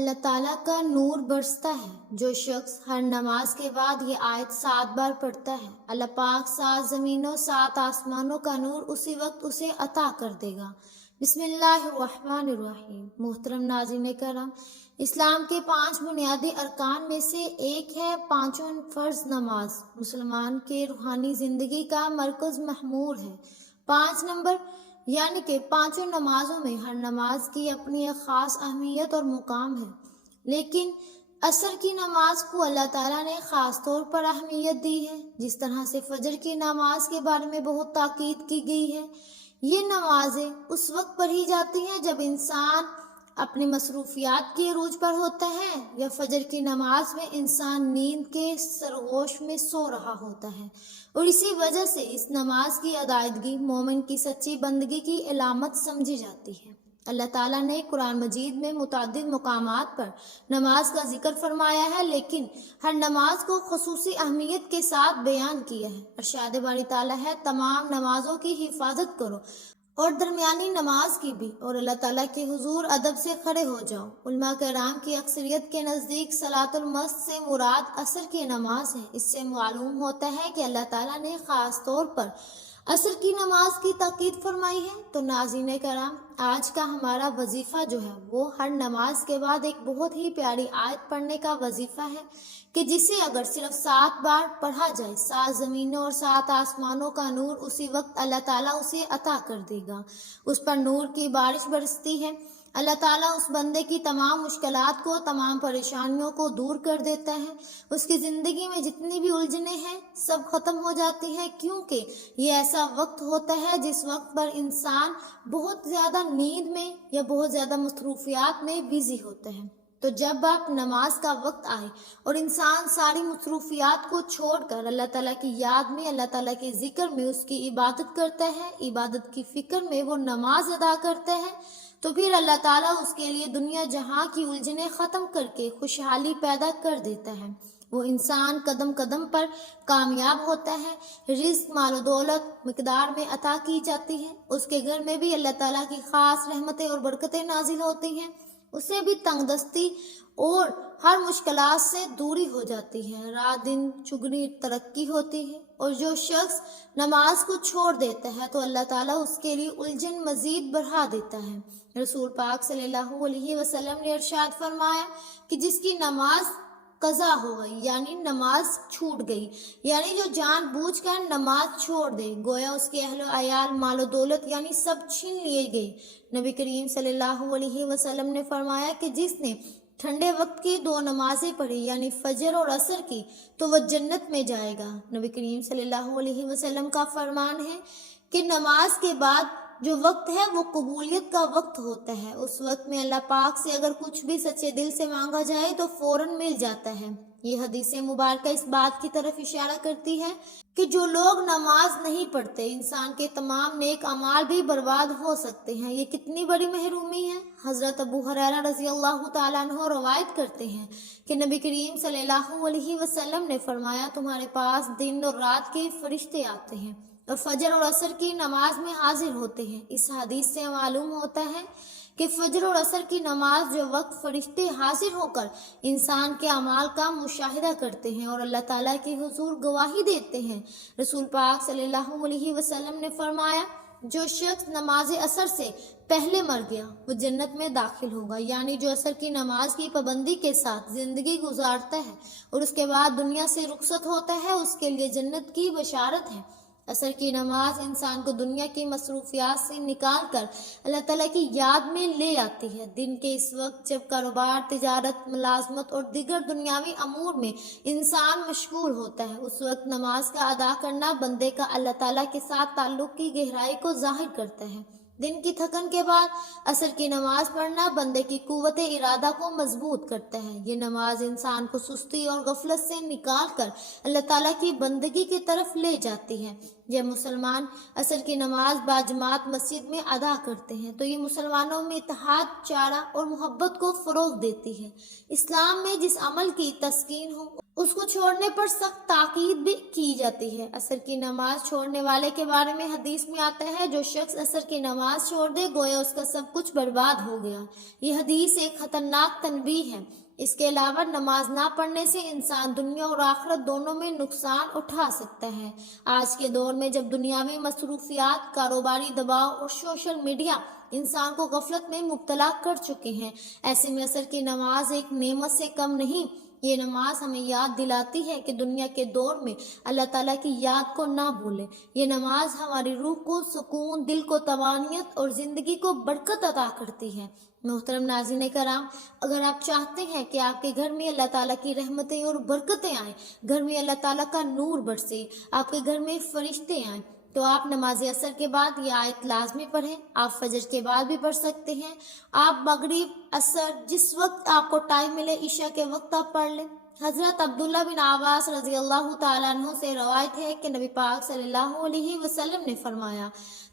اللہ تعالیٰ کا نور برستا ہے۔ جو شخص ہر نماز کے بعد یہ آیت 7 بار پڑھتا ہے، اللہ پاک 7 زمینوں 7 آسمانوں کا نور اسی وقت اسے عطا کر دے گا۔ بسم اللہ الرحمن الرحیم۔ محترم ناظرین کرام، اسلام کے 5 بنیادی ارکان میں سے ایک ہے پانچوں فرض نماز۔ مسلمان کے روحانی زندگی کا مرکز محمور ہے۔ 5 نمبر یعنی کہ پانچوں نمازوں میں ہر نماز کی اپنی ایک خاص اہمیت اور مقام ہے، لیکن عصر کی نماز کو اللہ تعالیٰ نے خاص طور پر اہمیت دی ہے، جس طرح سے فجر کی نماز کے بارے میں بہت تاکید کی گئی ہے۔ یہ نمازیں اس وقت پڑھی جاتی ہیں جب انسان اپنی مصروفیات کے عروج پر ہوتا ہے، یا فجر کی نماز میں انسان نیند کے سرگوش میں سو رہا ہوتا ہے، اور اسی وجہ سے اس نماز کی ادائیگی مومن کی سچی بندگی کی علامت سمجھی جاتی ہے۔ اللہ تعالیٰ نے قرآن مجید میں متعدد مقامات پر نماز کا ذکر فرمایا ہے، لیکن ہر نماز کو خصوصی اہمیت کے ساتھ بیان کیا ہے۔ ارشاد باری تعالیٰ ہے، تمام نمازوں کی حفاظت کرو اور درمیانی نماز کی بھی، اور اللہ تعالیٰ کے حضور ادب سے کھڑے ہو جاؤ۔ علماء کرام کی اکثریت کے نزدیک صلاۃ المسجد سے مراد عصر کی نماز ہے۔ اس سے معلوم ہوتا ہے کہ اللہ تعالیٰ نے خاص طور پر عصر کی نماز کی تاکید فرمائی ہے۔ تو ناظرین کرام، آج کا ہمارا وظیفہ جو ہے وہ ہر نماز کے بعد ایک بہت ہی پیاری آیت پڑھنے کا وظیفہ ہے، کہ جسے اگر صرف 7 بار پڑھا جائے، 7 زمینوں اور 7 آسمانوں کا نور اسی وقت اللہ تعالیٰ اسے عطا کر دے گا۔ اس پر نور کی بارش برستی ہے۔ اللہ تعالیٰ اس بندے کی تمام مشکلات کو، تمام پریشانیوں کو دور کر دیتا ہے۔ اس کی زندگی میں جتنی بھی الجھنیں ہیں سب ختم ہو جاتی ہیں، کیونکہ یہ ایسا وقت ہوتا ہے جس وقت پر انسان بہت زیادہ نیند میں یا بہت زیادہ مصروفیات میں بزی ہوتا ہے۔ تو جب آپ نماز کا وقت آئے اور انسان ساری مصروفیات کو چھوڑ کر اللہ تعالیٰ کی یاد میں، اللہ تعالیٰ کے ذکر میں اس کی عبادت کرتا ہے، عبادت کی فکر میں وہ نماز ادا کرتا ہے، تو پھر اللہ تعالیٰ اس کے لیے دنیا جہاں کی الجھنیں ختم کر کے خوشحالی پیدا کر دیتا ہے۔ وہ انسان قدم قدم پر کامیاب ہوتا ہے، رزق، مال و دولت مقدار میں عطا کی جاتی ہے، اس کے گھر میں بھی اللہ تعالیٰ کی خاص رحمتیں اور برکتیں نازل ہوتی ہیں، اسے بھی تنگ دستی اور ہر مشکلات سے دوری ہو جاتی ہے، رات دن چگنی ترقی ہوتی ہے۔ اور جو شخص نماز کو چھوڑ دیتا ہے تو اللہ تعالیٰ اس کے لیے الجھن مزید بڑھا دیتا ہے۔ رسول پاک صلی اللہ علیہ وسلم نے ارشاد فرمایا کہ جس کی نماز قضا ہو گئی، یعنی نماز چھوٹ گئی، یعنی جو جان بوجھ کر نماز چھوڑ دے، گویا اس کے اہل و عیال، مال و دولت یعنی سب چھین لیے گئے۔ نبی کریم صلی اللہ علیہ وسلم نے فرمایا کہ جس نے ٹھنڈے وقت کی 2 نمازیں پڑھی، یعنی فجر اور عصر کی، تو وہ جنت میں جائے گا۔ نبی کریم صلی اللہ علیہ وسلم کا فرمان ہے کہ نماز کے بعد جو وقت ہے وہ قبولیت کا وقت ہوتا ہے۔ اس وقت میں اللہ پاک سے اگر کچھ بھی سچے دل سے مانگا جائے تو فوراً مل جاتا ہے۔ یہ حدیث مبارکہ اس بات کی طرف اشارہ کرتی ہے کہ جو لوگ نماز نہیں پڑھتے، انسان کے تمام نیک اعمال بھی برباد ہو سکتے ہیں۔ یہ کتنی بڑی محرومی ہے۔ حضرت ابو ہریرہ رضی اللہ تعالیٰ عنہ روایت کرتے ہیں کہ نبی کریم صلی اللہ علیہ وسلم نے فرمایا، تمہارے پاس دن اور رات کے فرشتے آتے ہیں اور فجر اور عصر کی نماز میں حاضر ہوتے ہیں۔ اس حدیث سے معلوم ہوتا ہے کہ فجر اور عصر کی نماز جو وقت فرشتے حاضر ہو کر انسان کے اعمال کا مشاہدہ کرتے ہیں اور اللہ تعالیٰ کے حضور گواہی دیتے ہیں۔ رسول پاک صلی اللہ علیہ وسلم نے فرمایا، جو شخص نماز عصر سے پہلے مر گیا وہ جنت میں داخل ہوگا، یعنی جو عصر کی نماز کی پابندی کے ساتھ زندگی گزارتا ہے اور اس کے بعد دنیا سے رخصت ہوتا ہے، اس کے لیے جنت کی بشارت ہے۔ عصر کی نماز انسان کو دنیا کی مصروفیات سے نکال کر اللہ تعالیٰ کی یاد میں لے آتی ہے۔ دن کے اس وقت جب کاروبار، تجارت، ملازمت اور دیگر دنیاوی امور میں انسان مشغول ہوتا ہے، اس وقت نماز کا ادا کرنا بندے کا اللہ تعالیٰ کے ساتھ تعلق کی گہرائی کو ظاہر کرتا ہے۔ دن کی تھکن کے بعد عصر کی نماز پڑھنا بندے کی قوت ارادہ کو مضبوط کرتا ہے۔ یہ نماز انسان کو سستی اور غفلت سے نکال کر اللہ تعالیٰ کی بندگی کی طرف لے جاتی ہے۔ جب مسلمان عصر کی نماز باجماعت مسجد میں ادا کرتے ہیں تو یہ مسلمانوں میں اتحاد، چارہ اور محبت کو فروغ دیتی ہے۔ اسلام میں جس عمل کی تسکین ہو اس کو چھوڑنے پر سخت تاکید بھی کی جاتی ہے۔ عصر کی نماز چھوڑنے والے کے بارے میں حدیث میں آتا ہے، جو شخص عصر کی نماز چھوڑ دے گویا اس کا سب کچھ برباد ہو گیا۔ یہ حدیث ایک خطرناک تنبیہ ہے۔ اس کے علاوہ نماز نہ پڑھنے سے انسان دنیا اور آخرت دونوں میں نقصان اٹھا سکتا ہے۔ آج کے دور میں جب دنیاوی مصروفیات، کاروباری دباؤ اور سوشل میڈیا انسان کو غفلت میں مبتلا کر چکے ہیں، ایسے میں عصر کی نماز ایک نعمت سے کم نہیں۔ یہ نماز ہمیں یاد دلاتی ہے کہ دنیا کے دور میں اللہ تعالیٰ کی یاد کو نہ بھولیں۔ یہ نماز ہماری روح کو سکون، دل کو طمانینت اور زندگی کو برکت عطا کرتی ہے۔ محترم ناظرین کرام، اگر آپ چاہتے ہیں کہ آپ کے گھر میں اللہ تعالیٰ کی رحمتیں اور برکتیں آئیں، گھر میں اللہ تعالیٰ کا نور برسے، آپ کے گھر میں فرشتے آئیں، تو آپ نماز عصر کے بعد یہ آیت لازمی پڑھیں۔ آپ فجر کے بعد بھی پڑھ سکتے ہیں، آپ مغرب، عصر، جس وقت آپ کو ٹائم ملے، عشاء کے وقت آپ پڑھ لیں۔ حضرت عبداللہ بن عباس رضی اللہ تعالیٰ عنہ سے روایت ہے کہ نبی پاک صلی اللہ علیہ وسلم نے فرمایا،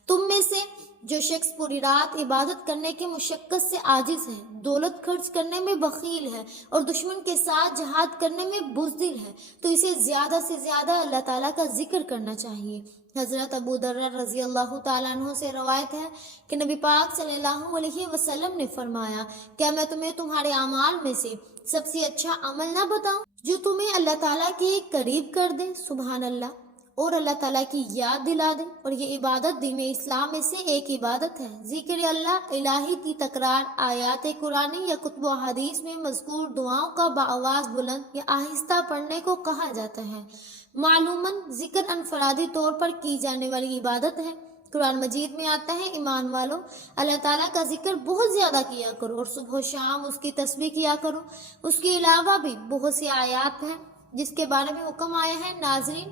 تم میں سے جو شخص پوری رات عبادت کرنے کی مشقت سے عاجز ہے، دولت خرچ کرنے میں بخیل ہے اور دشمن کے ساتھ جہاد کرنے میں بزدل ہے، تو اسے زیادہ سے زیادہ اللہ تعالیٰ کا ذکر کرنا چاہیے۔ حضرت ابو ذر رضی اللہ تعالیٰ عنہ سے روایت ہے کہ نبی پاک صلی اللہ علیہ وسلم نے فرمایا، کیا میں تمہیں تمہارے اعمال میں سے سب سے اچھا عمل نہ بتاؤں جو تمہیں اللہ تعالیٰ کے قریب کر دے؟ سبحان اللہ، اور اللہ تعالیٰ کی یاد دلا دے۔ اور یہ عبادت دین اسلام میں سے ایک عبادت ہے۔ ذکر اللہ الہی کی تکرار، آیات قرآنی یا کتب و حدیث میں مذکور دعاؤں کا بآواز بلند یا آہستہ پڑھنے کو کہا جاتا ہے۔ معلوماً ذکر انفرادی طور پر کی جانے والی عبادت ہے۔ قرآن مجید میں آتا ہے، ایمان والو، اللہ تعالیٰ کا ذکر بہت زیادہ کیا کرو اور صبح و شام اس کی تسبیح کیا کرو۔ اس کے علاوہ بھی بہت سی آیات ہیں جس کے بارے میں حکم آیا ہے۔ ناظرین،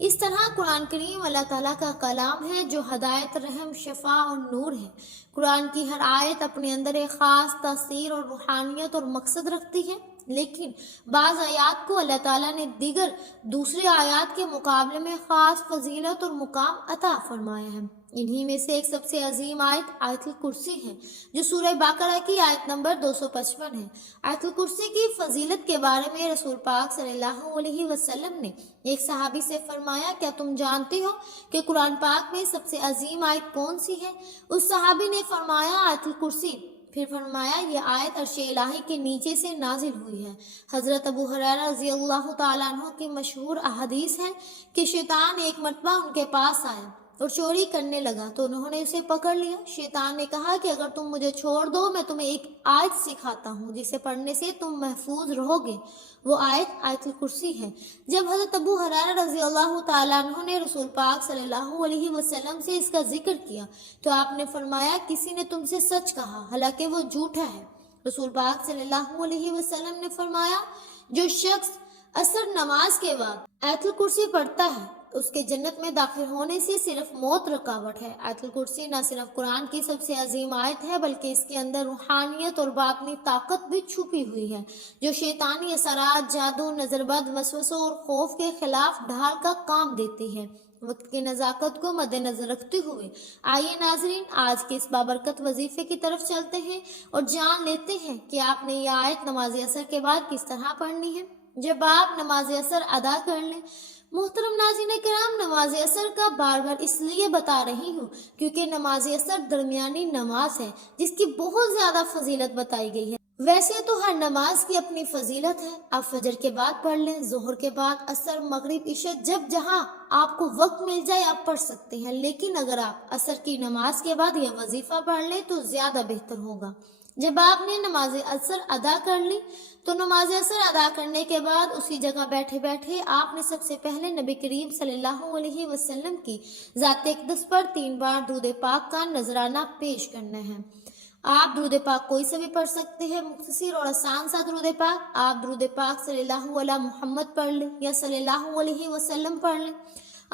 اس طرح قرآن کریم اللہ تعالیٰ کا کلام ہے جو ہدایت، رحم، شفا اور نور ہے۔ قرآن کی ہر آیت اپنے اندر ایک خاص تاثیر اور روحانیت اور مقصد رکھتی ہے، لیکن بعض آیات کو اللہ تعالیٰ نے دیگر دوسرے آیات کے مقابلے میں خاص فضیلت اور مقام عطا فرمایا ہے۔ انہی میں سے ایک سب سے عظیم آیت آیت الکرسی ہے، جو سورہ بقرہ کی آیت نمبر 255 ہے۔ آیت الکرسی کی فضیلت کے بارے میں رسول پاک صلی اللہ علیہ وسلم نے ایک صحابی سے فرمایا، کیا تم جانتے ہو کہ قرآن پاک میں سب سے عظیم آیت کون سی ہے؟ اس صحابی نے فرمایا، آیت الکرسی۔ پھر فرمایا، یہ آیت عرش الہی کے نیچے سے نازل ہوئی ہے۔ حضرت ابو ہریرہ رضی اللہ تعالیٰ عنہ کی مشہور احادیث ہے کہ شیطان ایک مرتبہ ان کے پاس آیا اور چوری کرنے لگا تو انہوں نے اسے پکڑ لیا۔ شیطان نے کہا کہ اگر تم مجھے چھوڑ دو، میں تمہیں ایک آیت سکھاتا ہوں جسے پڑھنے سے تم محفوظ رہو گے۔ وہ آیت آیت الکرسی ہے۔ جب حضرت ابو ہریرہ رضی اللہ تعالیٰ عنہ نے رسول پاک صلی اللہ علیہ وسلم سے اس کا ذکر کیا تو آپ نے فرمایا، کسی نے تم سے سچ کہا، حالانکہ وہ جھوٹا ہے۔ رسول پاک صلی اللہ علیہ وسلم نے فرمایا، جو شخص عصر نماز کے بعد آیت الکرسی پڑھتا ہے اس کے جنت میں داخل ہونے سے صرف موت رکاوٹ ہے۔ آیت الکرسی نہ صرف قرآن کی سب سے عظیم آیت ہے بلکہ اس کے اندر روحانیت اور باطنی طاقت بھی چھپی ہوئی ہے، جو شیطانی اثرات، جادو، نظر بد، وسوسوں اور خوف کے خلاف ڈھال کا کام دیتی ہے۔ وقت کی نزاکت کو مد نظر رکھتے ہوئے آئیے ناظرین، آج کے اس بابرکت وظیفے کی طرف چلتے ہیں اور جان لیتے ہیں کہ آپ نے یہ آیت نماز عصر کے بعد کس طرح پڑھنی ہے جب آپ نماز عصر ادا کر لیں۔ محترم ناظرین کرام، نماز عصر کا بار بار اس لیے بتا رہی ہوں کیونکہ نماز عصر درمیانی نماز ہے جس کی بہت زیادہ فضیلت بتائی گئی ہے۔ ویسے تو ہر نماز کی اپنی فضیلت ہے، آپ فجر کے بعد پڑھ لیں، ظہر کے بعد، عصر، مغرب، عشاء، جب جہاں آپ کو وقت مل جائے آپ پڑھ سکتے ہیں، لیکن اگر آپ عصر کی نماز کے بعد یہ وظیفہ پڑھ لیں تو زیادہ بہتر ہوگا۔ جب آپ نے نماز عصر ادا کر لی تو نماز عصر ادا کرنے کے بعد اسی جگہ بیٹھے بیٹھے آپ نے سب سے پہلے نبی کریم صلی اللہ علیہ وسلم کی ذات اقدس پر 3 بار درود پاک کا نذرانہ پیش کرنا ہے۔ آپ درود پاک کوئی سے بھی پڑھ سکتے ہیں، مختصر اور آسان سا درود پاک۔ آپ درود پاک صلی اللہ علیہ محمد پڑھ لیں یا صلی اللہ علیہ وسلم پڑھ لیں۔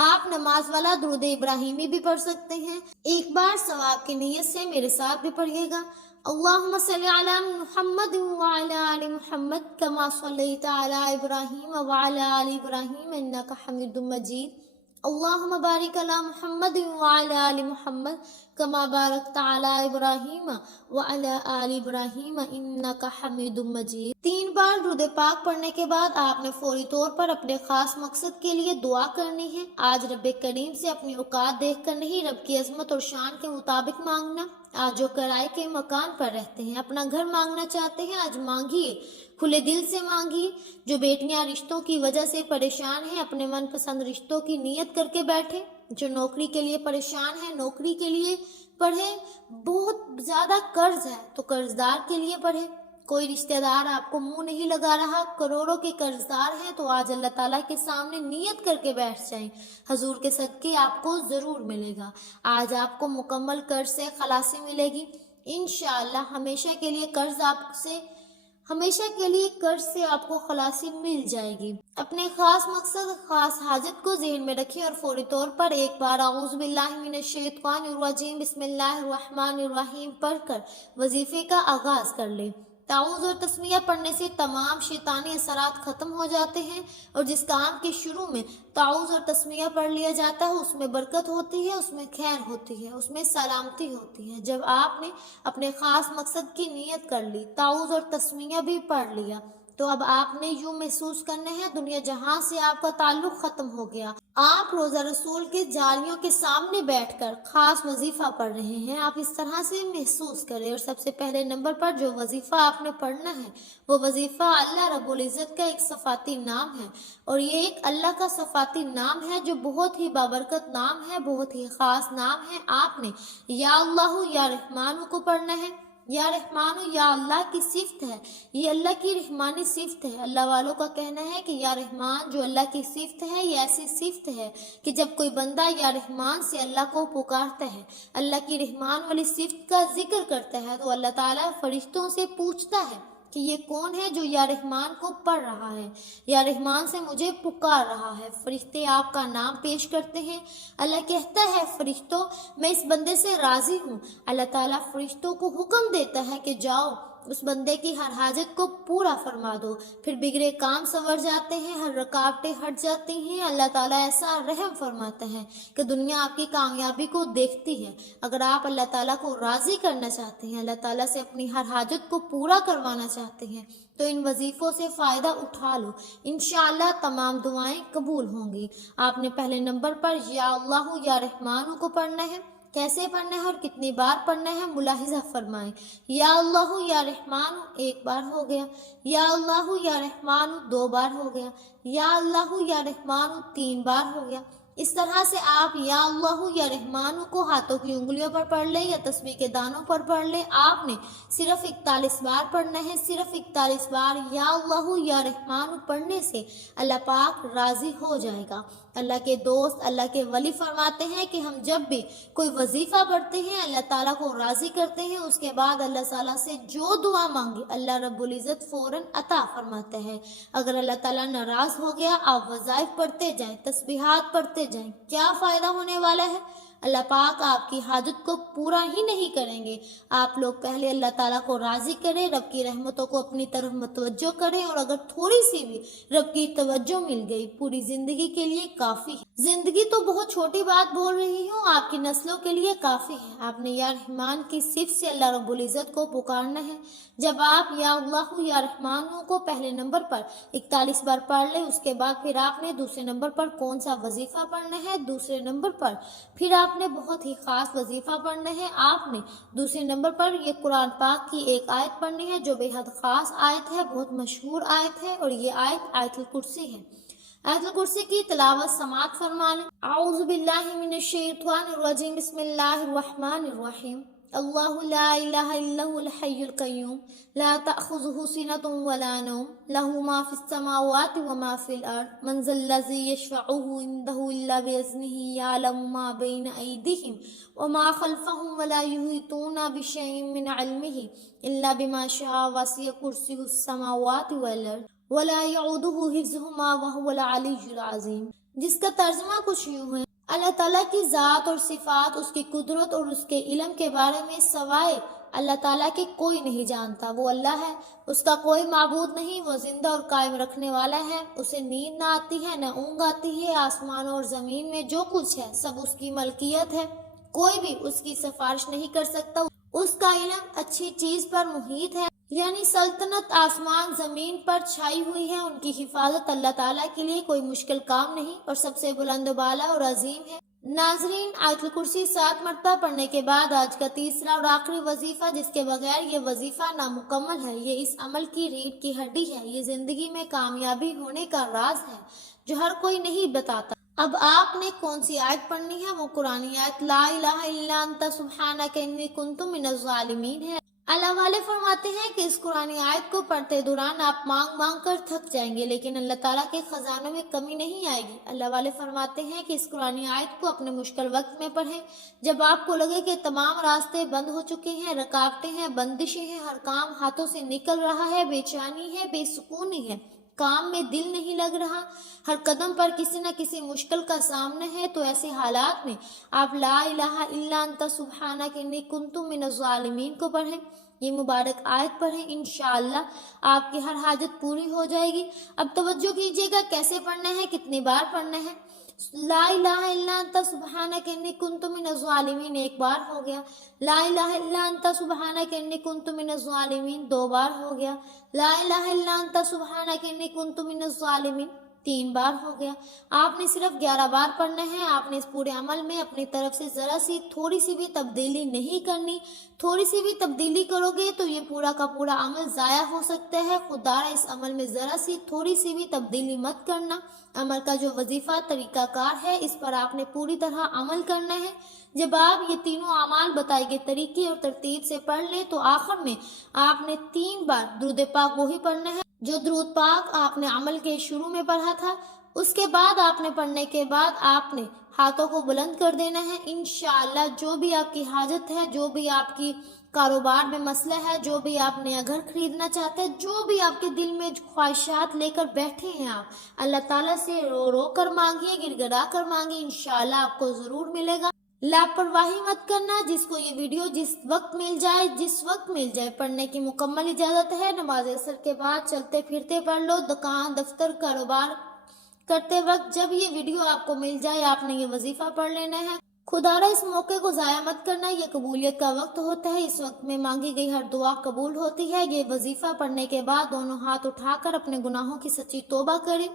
آپ نماز والا درود ابراہیمی بھی پڑھ سکتے ہیں۔ ایک بار ثواب کی نیت سے میرے ساتھ بھی پڑھیے گا، اللہم صلی علی محمد وعلی آل محمد کما صلیت علی ابراہیم وعلی آل ابراہیم انک حمید مجید، اللہم بارک علی محمد وعلی آل محمد کما بارکت علی ابراہیم وعلی آل ابراہیم انک حمید مجید۔ 3 بار درود پاک پڑھنے کے بعد آپ نے فوری طور پر اپنے خاص مقصد کے لیے دعا کرنی ہے۔ آج رب کریم سے اپنی اوقات دیکھ کر نہیں، رب کی عظمت اور شان کے مطابق مانگنا۔ آج جو کرائے کے مکان پر رہتے ہیں، اپنا گھر مانگنا چاہتے ہیں، آج مانگیے، کھلے دل سے مانگیے۔ جو بیٹیاں رشتوں کی وجہ سے پریشان ہیں، اپنے من پسند رشتوں کی نیت کر کے بیٹھے۔ جو نوکری کے لیے پریشان ہیں، نوکری کے لیے پڑھے۔ بہت زیادہ قرض ہے تو قرض دار کے لیے پڑھے۔ کوئی رشتہ دار آپ کو منہ نہیں لگا رہا، کروڑوں کے قرض دار ہیں، تو آج اللہ تعالیٰ کے سامنے نیت کر کے بیٹھ جائیں، حضور کے صدقے آپ کو ضرور ملے گا۔ آج آپ کو مکمل قرض سے خلاصی ملے گی انشاءاللہ۔ ہمیشہ کے لیے قرض سے آپ کو خلاصی مل جائے گی۔ اپنے خاص مقصد، خاص حاجت کو ذہن میں رکھیں اور فوری طور پر ایک بار اعوذ باللہ من الشیطان الرجیم بسم اللہ الرحمن الرحیم پڑھ کر وظیفے کا آغاز کر لیں۔ تعوذ اور تسمیہ پڑھنے سے تمام شیطانی اثرات ختم ہو جاتے ہیں، اور جس کام کے شروع میں تعوذ اور تسمیہ پڑھ لیا جاتا ہے اس میں برکت ہوتی ہے، اس میں خیر ہوتی ہے، اس میں سلامتی ہوتی ہے۔ جب آپ نے اپنے خاص مقصد کی نیت کر لی، تعوذ اور تسمیہ بھی پڑھ لیا، تو اب آپ نے یوں محسوس کرنا ہے دنیا جہاں سے آپ کا تعلق ختم ہو گیا۔ آپ روزہ رسول کے جالیوں کے سامنے بیٹھ کر خاص وظیفہ پڑھ رہے ہیں، آپ اس طرح سے محسوس کریں۔ اور سب سے پہلے نمبر پر جو وظیفہ آپ نے پڑھنا ہے، وہ وظیفہ اللہ رب العزت کا ایک صفاتی نام ہے، اور یہ ایک اللہ کا صفاتی نام ہے جو بہت ہی بابرکت نام ہے، بہت ہی خاص نام ہے۔ آپ نے یا اللہ یا رحمان کو پڑھنا ہے۔ یا رحمان یا اللہ کی صفت ہے، یہ اللہ کی رحمانی صفت ہے۔ اللہ والوں کا کہنا ہے کہ یا رحمان جو اللہ کی صفت ہے، یہ ایسی صفت ہے کہ جب کوئی بندہ یا رحمان سے اللہ کو پکارتا ہے، اللہ کی رحمان والی صفت کا ذکر کرتا ہے، تو اللہ تعالیٰ فرشتوں سے پوچھتا ہے کہ یہ کون ہے جو یا رحمان کو پڑھ رہا ہے، یا رحمان سے مجھے پکار رہا ہے۔ فرشتے آپ کا نام پیش کرتے ہیں۔ اللہ کہتا ہے فرشتوں میں اس بندے سے راضی ہوں۔ اللہ تعالیٰ فرشتوں کو حکم دیتا ہے کہ جاؤ اس بندے کی ہر حاجت کو پورا فرما دو۔ پھر بگڑے کام سنور جاتے ہیں، ہر رکاوٹیں ہٹ جاتی ہیں۔ اللہ تعالیٰ ایسا رحم فرماتا ہے کہ دنیا آپ کی کامیابی کو دیکھتی ہے۔ اگر آپ اللہ تعالیٰ کو راضی کرنا چاہتے ہیں، اللہ تعالیٰ سے اپنی ہر حاجت کو پورا کروانا چاہتے ہیں، تو ان وظیفوں سے فائدہ اٹھا لو، انشاءاللہ تمام دعائیں قبول ہوں گی۔ آپ نے پہلے نمبر پر یا اللہ یا رحمان کو پڑھنا ہے۔ کیسے پڑھنا ہے اور کتنی بار پڑھنا ہے ملاحظہ فرمائیں۔ یا اللہ یا رحمان ایک بار ہو گیا، یا اللہ یا رحمان 2 بار ہو گیا، یا اللہ یا رحمان 3 بار ہو گیا۔ اس طرح سے آپ یا اللہ یا رحمان کو ہاتھوں کی انگلیوں پر پڑھ لیں یا تسبیح کے دانوں پر پڑھ لیں۔ آپ نے صرف 41 بار پڑھنا ہے، صرف 41 بار یا اللہ یا رحمان پڑھنے سے اللہ پاک راضی ہو جائے گا۔ اللہ کے دوست، اللہ کے ولی فرماتے ہیں کہ ہم جب بھی کوئی وظیفہ پڑھتے ہیں، اللہ تعالیٰ کو راضی کرتے ہیں، اس کے بعد اللہ تعالیٰ سے جو دعا مانگے اللہ رب العزت فوراً عطا فرماتا ہے۔ اگر اللہ تعالیٰ ناراض ہو گیا، آپ وظائف پڑھتے جائیں، تسبیحات پڑھتے جائیں، کیا فائدہ ہونے والا ہے؟ اللہ پاک آپ کی حاجت کو پورا ہی نہیں کریں گے۔ آپ لوگ پہلے اللہ تعالیٰ کو راضی کریں، رب کی رحمتوں کو اپنی طرف متوجہ کریں، اور اگر تھوڑی سی بھی رب کی توجہ مل گئی، پوری زندگی کے لیے کافی ہے۔ زندگی تو بہت چھوٹی بات بول رہی ہوں، آپ کی نسلوں کے لیے کافی ہے۔ آپ نے یا رحمان کی صفت سے اللہ رب العزت کو پکارنا ہے۔ جب آپ یا اللہ یا رحمان کو پہلے نمبر پر 41 بار پڑھ لیں، اس کے بعد پھر آپ نے دوسرے نمبر پر کون سا وظیفہ پڑھنا ہے، دوسرے نمبر پر پھر آپ نے بہت ہی خاص وظیفہ پڑھنا ہے۔ آپ نے دوسرے نمبر پر یہ قرآن پاک کی ایک آیت پڑھنی ہے جو بے حد خاص آیت ہے، بہت مشہور آیت ہے، اور یہ آیت آیت الکرسی ہے۔ آیت الکرسی کی تلاوت سماعت فرما لیں۔ اعوذ باللہ من الشیطان الرجیم بسم اللہ الرحمن الرحیم۔ اللہ لا الہ الا هو الحی القیوم لا تأخذہ سنۃ ولا نوم لہ ما فی السماوات وما فی الارض من ذا الذی یشفعہ عندہ الا باذنہ یعلم ما بین ایدیہم وما خلفہم ولا یحیطون بشیء من علمہ الا بما شاء وسع کرسیہ السماوات والارض ولا یعودہ حفظہما وہو العلی العظیم۔ جس کا ترجمہ کچھ یوں ہے: اللہ تعالیٰ کی ذات اور صفات، اس کی قدرت اور اس کے علم کے بارے میں سوائے اللہ تعالیٰ کے کوئی نہیں جانتا۔ وہ اللہ ہے، اس کا کوئی معبود نہیں، وہ زندہ اور قائم رکھنے والا ہے، اسے نیند نہ آتی ہے نہ اونگ آتی ہے۔ آسمان اور زمین میں جو کچھ ہے سب اس کی ملکیت ہے، کوئی بھی اس کی سفارش نہیں کر سکتا۔ اس کا علم اچھی چیز پر محیط ہے، یعنی سلطنت آسمان زمین پر چھائی ہوئی ہے، ان کی حفاظت اللہ تعالیٰ کے لیے کوئی مشکل کام نہیں اور سب سے بلند و بالا اور عظیم ہے۔ ناظرین، آیت الکرسی 7 مرتبہ پڑھنے کے بعد آج کا تیسرا اور آخری وظیفہ، جس کے بغیر یہ وظیفہ نامکمل ہے، یہ اس عمل کی ریڑھ کی ہڈی ہے، یہ زندگی میں کامیابی ہونے کا راز ہے جو ہر کوئی نہیں بتاتا۔ اب آپ نے کون سی آیت پڑھنی ہے؟ وہ قرآن آیت لا الہ الا انت سبحانک انی کنت من الظالمین ہے۔ اللہ والے فرماتے ہیں کہ اس قرآن آیت کو پڑھتے دوران آپ مانگ مانگ کر تھک جائیں گے، لیکن اللہ تعالیٰ کے خزانوں میں کمی نہیں آئے گی۔ اللہ والے فرماتے ہیں کہ اس قرآن آیت کو اپنے مشکل وقت میں پڑھیں، جب آپ کو لگے کہ تمام راستے بند ہو چکے ہیں، رکاوٹیں ہیں، بندشیں ہیں، ہر کام ہاتھوں سے نکل رہا ہے، بے چینی ہے، بے سکونی ہے، کام میں دل نہیں لگ رہا، ہر قدم پر کسی نہ کسی مشکل کا سامنا ہے، تو ایسے حالات میں آپ لا الہ الا انت سبحانک انی کنت من الظالمین کو پڑھیں، یہ مبارک آیت پڑھیں، انشاءاللہ آپ کی ہر حاجت پوری ہو جائے گی۔ اب توجہ کیجئے گا کیسے پڑھنا ہے، کتنی بار پڑھنا ہے۔ لا الہ الا انت سبحانک انی کنت من الظالمین ایک بار ہو گیا، لا الہ الا انت سبحانک انی کنت من الظالمین 2 بار ہو گیا، لا الہ الا انت سبحانک انی کنت من الظالمین 3 بار ہو گیا۔ آپ نے صرف 11 بار پڑھنا ہے۔ آپ نے اس پورے عمل میں اپنی طرف سے ذرا سی تھوڑی سی بھی تبدیلی نہیں کرنی، تھوڑی سی بھی تبدیلی کرو گے تو یہ پورا کا پورا عمل ضائع ہو سکتا ہے۔ خدا را اس عمل میں ذرا سی تھوڑی سی بھی تبدیلی مت کرنا۔ عمل کا جو وظیفہ طریقہ کار ہے، اس پر آپ نے پوری طرح عمل کرنا ہے۔ جب آپ یہ تینوں اعمال بتائے گئے طریقے اور ترتیب سے پڑھ لیں تو آخر میں آپ نے 3 بار درود پاک وہی پڑھنا ہے جو درود پاک آپ نے عمل کے شروع میں پڑھا تھا۔ اس کے بعد آپ نے پڑھنے کے بعد آپ نے ہاتھوں کو بلند کر دینا ہے۔ انشاءاللہ جو بھی آپ کی حاجت ہے، جو بھی آپ کی کاروبار میں مسئلہ ہے، جو بھی آپ نیا گھر خریدنا چاہتے ہیں، جو بھی آپ کے دل میں خواہشات لے کر بیٹھے ہیں، آپ اللہ تعالیٰ سے رو رو کر مانگیے، گڑ گڑا کر مانگیے، انشاءاللہ آپ کو ضرور ملے گا۔ لاپرواہی مت کرنا۔ جس کو یہ ویڈیو جس وقت مل جائے پڑھنے کی مکمل اجازت ہے۔ نماز عصر کے بعد چلتے پھرتے پڑھ لو، دکان دفتر کاروبار کرتے وقت جب یہ ویڈیو آپ کو مل جائے آپ نے یہ وظیفہ پڑھ لینا ہے۔ خدا را اس موقع کو ضائع مت کرنا، یہ قبولیت کا وقت ہوتا ہے، اس وقت میں مانگی گئی ہر دعا قبول ہوتی ہے۔ یہ وظیفہ پڑھنے کے بعد دونوں ہاتھ اٹھا کر اپنے گناہوں کی سچی توبہ کریں۔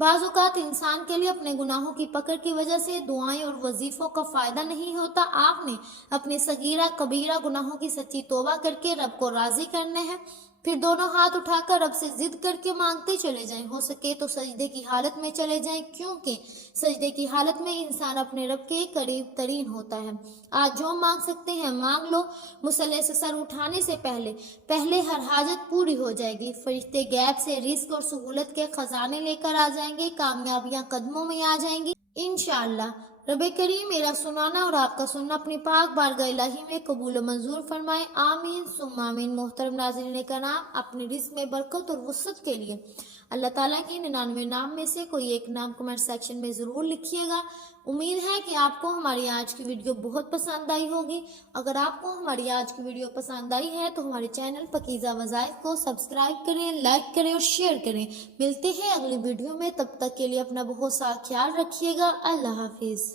بعض اوقات انسان کے لیے اپنے گناہوں کی پکڑ کی وجہ سے دعائیں اور وظیفوں کا فائدہ نہیں ہوتا۔ آپ نے اپنے صغیرہ کبیرہ گناہوں کی سچی توبہ کر کے رب کو راضی کرنا ہے، پھر دونوں ہاتھ اٹھا کر رب سے ضد کر کے مانگتے چلے جائیں، ہو سکے تو سجدے کی حالت میں چلے جائیں، کیونکہ سجدے کی حالت میں انسان اپنے رب کے قریب ترین ہوتا ہے۔ آج جو مانگ سکتے ہیں مانگ لو، مصلی سے سر اٹھانے سے پہلے ہر حاجت پوری ہو جائے گی، فرشتے غیب سے رزق اور سہولت کے خزانے لے کر آ جائیں گے، کامیابیاں قدموں میں آ جائیں گی انشاءاللہ۔ رب کریم میرا سنانا اور آپ کا سننا اپنی پاک بارگاہ الہی میں قبول و منظور فرمائے، آمین ثم آمین۔ محترم ناظرین کرام، اپنے رزق میں برکت اور وسعت کے لیے اللہ تعالیٰ کے 99 نام میں سے کوئی ایک نام کمنٹ سیکشن میں ضرور لکھیے گا۔ امید ہے کہ آپ کو ہماری آج کی ویڈیو بہت پسند آئی ہوگی۔ اگر آپ کو ہماری آج کی ویڈیو پسند آئی ہے تو ہمارے چینل پاکیزہ وظائف کو سبسکرائب کریں، لائک کریں اور شیئر کریں۔ ملتے ہیں اگلی ویڈیو میں، تب تک کے لیے اپنا بہت سا خیال رکھیے گا۔ اللہ حافظ۔